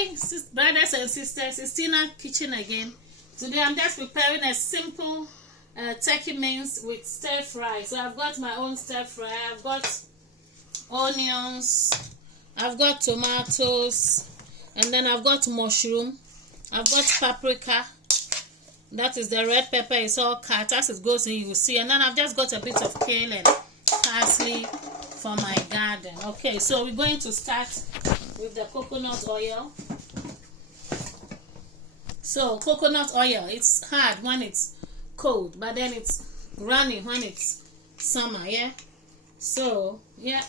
Hi, brothers and sisters, it's Tina Kitchen again. Today I'm just preparing a simple turkey mince with stir fry. So I've got my own stir fry. I've got onions, I've got tomatoes, and then I've got mushroom, I've got paprika. That is the red pepper. It's all cut as it goes in, you will see. And then I've just got a bit of kale and parsley for my garden. Okay, so we're going to start with the coconut oil. So coconut oil, it's hard when it's cold, but then it's runny when it's summer. Yeah, so yeah,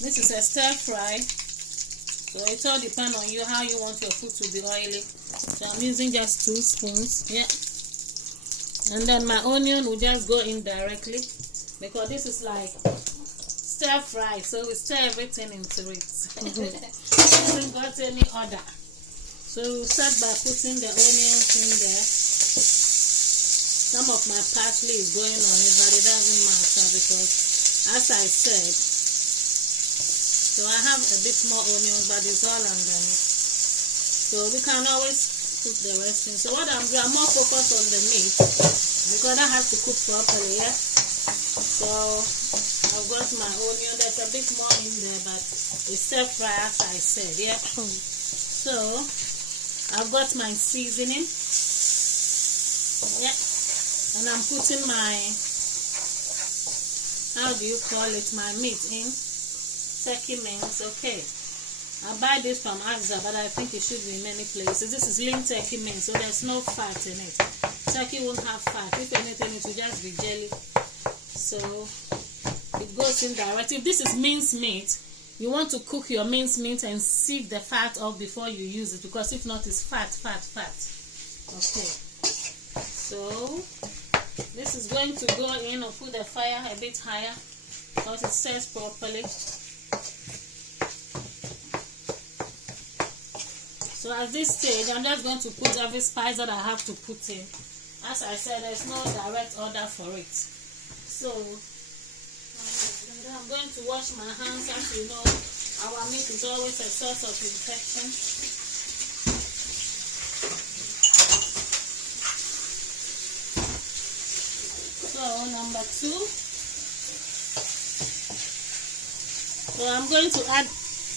this is a stir fry, so it all depends on you how you want your food to be oily. So I'm using just 2 spoons. Yeah, and then my onion will just go in directly because this is like stir fry, so we stir everything into it. Haven't got any order, so we'll start by putting the onions in there. Some of my parsley is going on it, but it doesn't matter because, as I said, so I have a bit more onions, but it's all underneath, so we can always put the rest in. So what I'm doing, I'm more focused on the meat because that has to cook properly. Yeah, so I've got my onion. There's a bit more in there, but it's stir fry as I said. Yeah. So I've got my seasoning. Yeah. And I'm putting my, how do you call it, my meat in. Turkey mince. Okay. I buy this from Asda, but I think it should be in many places. This is lean turkey mince, so there's no fat in it. Turkey won't have fat. If anything, it will just be jelly. So it goes in direct. If this is minced meat, you want to cook your minced meat and sieve the fat off before you use it, because if not, it's fat. Okay, so this is going to go in. Or put the fire a bit higher because it says properly. So at this stage, I'm just going to put every spice that I have to put in. As I said, there's no direct order for it. So I'm going to wash my hands. As you know, our meat is always a source of infection. So number 2. So I'm going to add,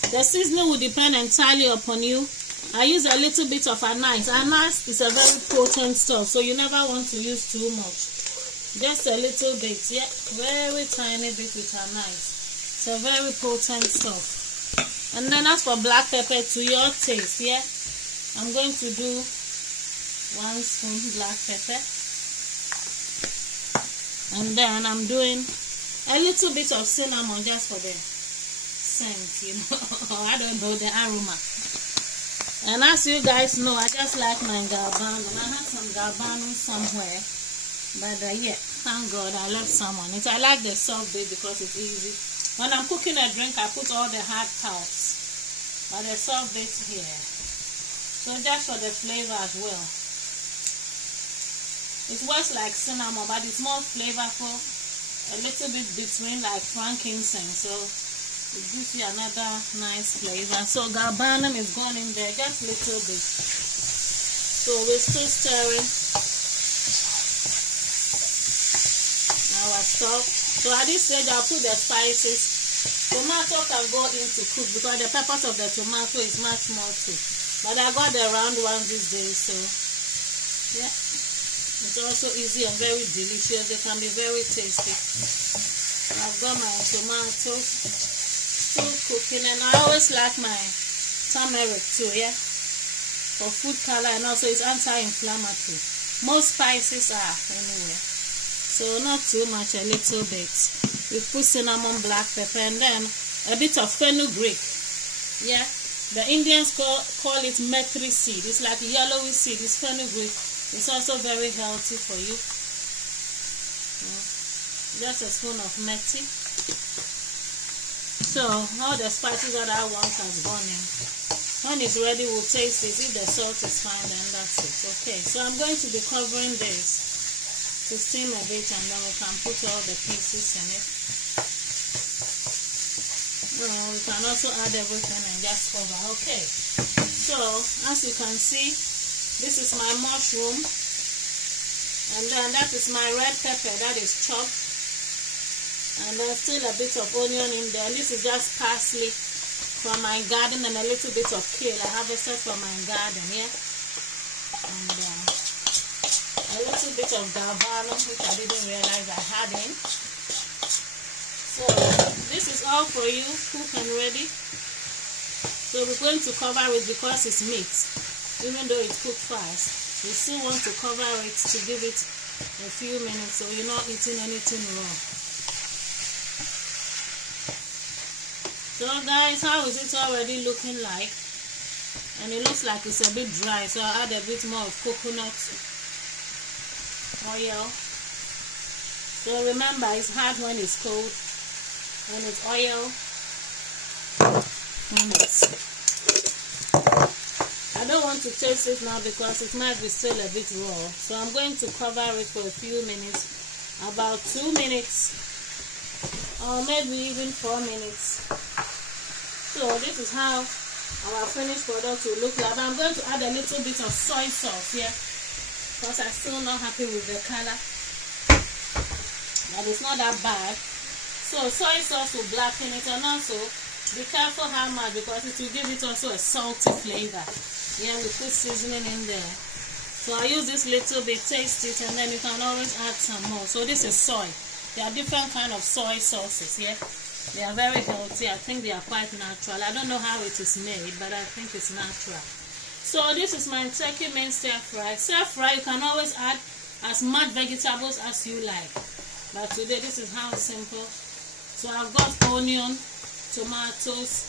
the seasoning will depend entirely upon you. I use a little bit of anise. Anise is a very potent stuff, so you never want to use too much. Just a little bit, yeah, very tiny bit with anise. It's a very potent stuff. And then as for black pepper, to your taste, yeah, I'm going to do 1 spoon black pepper. And then I'm doing a little bit of cinnamon just for the scent, you know, I don't know, the aroma. And as you guys know, I just like my galbanum. I had some galbanum somewhere, but yeah, thank God I left some on it. I like the soft bit because it's easy. When I'm cooking a drink, I put all the hard parts, but the soft bit here. So just for the flavor as well. It works like cinnamon, but it's more flavorful. A little bit between like frankincense, so it gives you another nice flavor. So galbanum is gone in there, just a little bit. So we're still stirring our stock. So at this stage, I'll put the spices. Tomato can go in to cook because the peppers of the tomato is much more too. But I got the round one these days, so yeah, it's also easy and very delicious. They can be very tasty. I've got my tomatoes still cooking, and I always like my turmeric too, yeah, for food color, and also it's anti-inflammatory. Most spices are anyway, so not too much, a little bit. We put cinnamon, black pepper, and then a bit of fenugreek. Yeah, the Indians call it methi seed. It's like yellowy seed. It's fenugreek. It's also very healthy for you. Just a spoon of methi. So all the spices that I want has gone in. When it's ready, we'll taste it. If the salt is fine, then that's it. Okay, so I'm going to be covering this to steam a bit, and then we can put all the pieces in it. You can also add everything and just cover. Okay, so as you can see, this is my mushroom, and then that is my red pepper that is chopped, and there's still a bit of onion in there. This is just parsley from my garden and a little bit of kale I harvested from my garden, yeah, and a little bit of galbanum, which I didn't realize I had in. So this is all for you, cook and ready. So we're going to cover it because it's meat. Even though it's cooked fast, we still want to cover it to give it a few minutes so you're not eating anything raw. So guys, how is it already looking like? And it looks like it's a bit dry, so I'll add a bit more of coconut oil. So remember, it's hard when it's cold. When it's oil, I don't want to taste it now because it might be still a bit raw. So I'm going to cover it for a few minutes, about 2 minutes, or maybe even 4 minutes. So this is how our finished product will look like. I'm going to add a little bit of soy sauce here because I'm still not happy with the color, but it's not that bad. So soy sauce will blacken it, and also be careful how much because it will give it also a salty flavor. Yeah, we put seasoning in there. So I use this little bit, taste it, and then you can always add some more. So this is soy. There are different kind of soy sauces, yeah. They are very healthy. I think they are quite natural. I don't know how it is made, but I think it's natural. So this is my turkey main stir fry. Stir fry, you can always add as much vegetables as you like. But today, this is how simple. So I've got onion, tomatoes,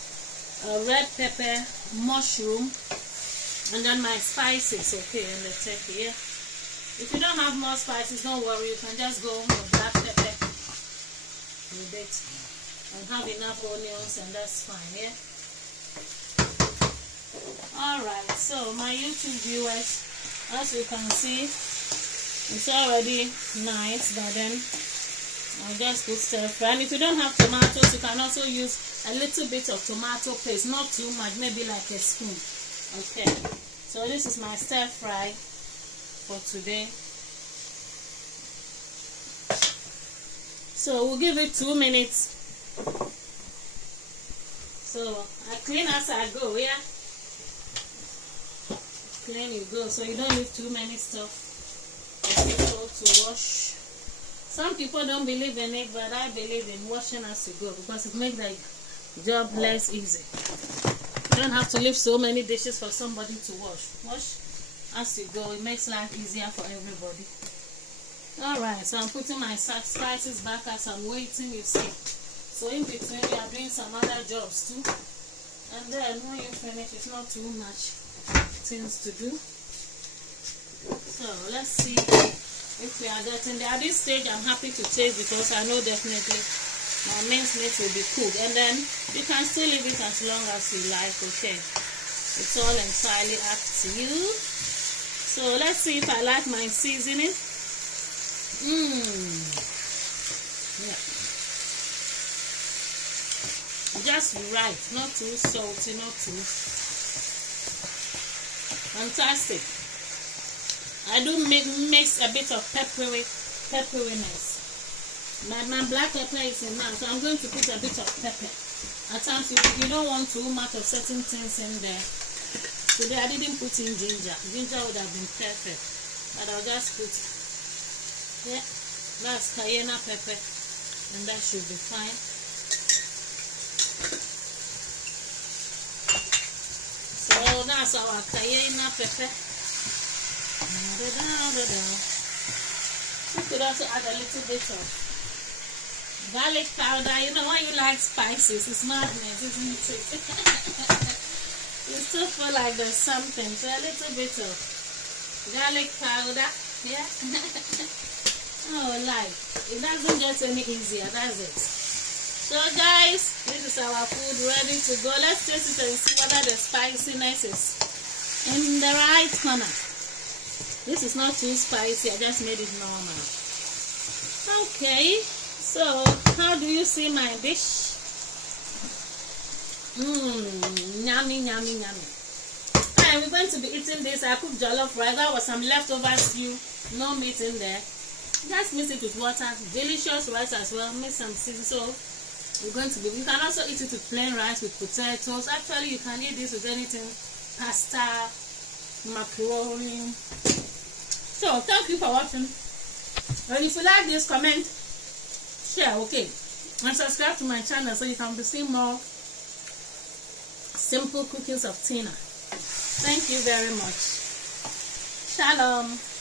red pepper, mushroom, and then my spices, okay, and the turkey, yeah. If you don't have more spices, don't worry, you can just go with black pepper with it and have enough onions, and that's fine, yeah. Alright, so my YouTube viewers, as you can see, it's already nice, but then I'll just put stir fry. And if you don't have tomatoes, you can also use a little bit of tomato paste, not too much, maybe like a spoon. Okay, so this is my stir fry for today. So we'll give it 2 minutes. So I clean as I go, yeah. Clean you go, so you don't need too many stuff for people to wash. Some people don't believe in it, but I believe in washing as you go because it makes the job less easy. You don't have to leave so many dishes for somebody to wash. Wash as you go. It makes life easier for everybody. Alright, so I'm putting my spices back as I'm waiting, you see. So in between, you are doing some other jobs too. And then when you finish, it's not too much things to do. So let's see if we are getting there. At this stage, I'm happy to taste because I know definitely my minced meat will be cooked. And then you can still leave it as long as you like, okay. It's all entirely up to you. So let's see if I like my seasoning. Yeah. Just right, not too salty, not too. Fantastic. I do mix a bit of pepperiness. My black pepper is enough, so I'm going to put a bit of pepper. At times you don't want too much of certain things in there. Today I didn't put in ginger. Ginger would have been perfect, but I'll just put, yeah, that's cayenne pepper, and that should be fine. So that's our cayenne pepper. You could also add a little bit of garlic powder. You know, when you like spices, it's madness, isn't it? You still feel like there's something. So a little bit of garlic powder, yeah. Oh, life. It doesn't get any easier, does it? So guys, this is our food ready to go. Let's taste it and see whether the spiciness is in the right corner. This is not too spicy, I just made it normal. Okay, so how do you see my dish? yummy, yummy, yummy. And we're going to be eating this. I cooked jollof rice. That was some leftover stew. No meat in there. Just mix it with water. Delicious rice as well. Mix some seasoning. So we're going to be. You can also eat it with plain rice with potatoes. Actually, you can eat this with anything. Pasta, macaroni. So thank you for watching. And if you like this, comment, share, okay, and subscribe to my channel so you can be seeing more simple cookings of Tina. Thank you very much. Shalom.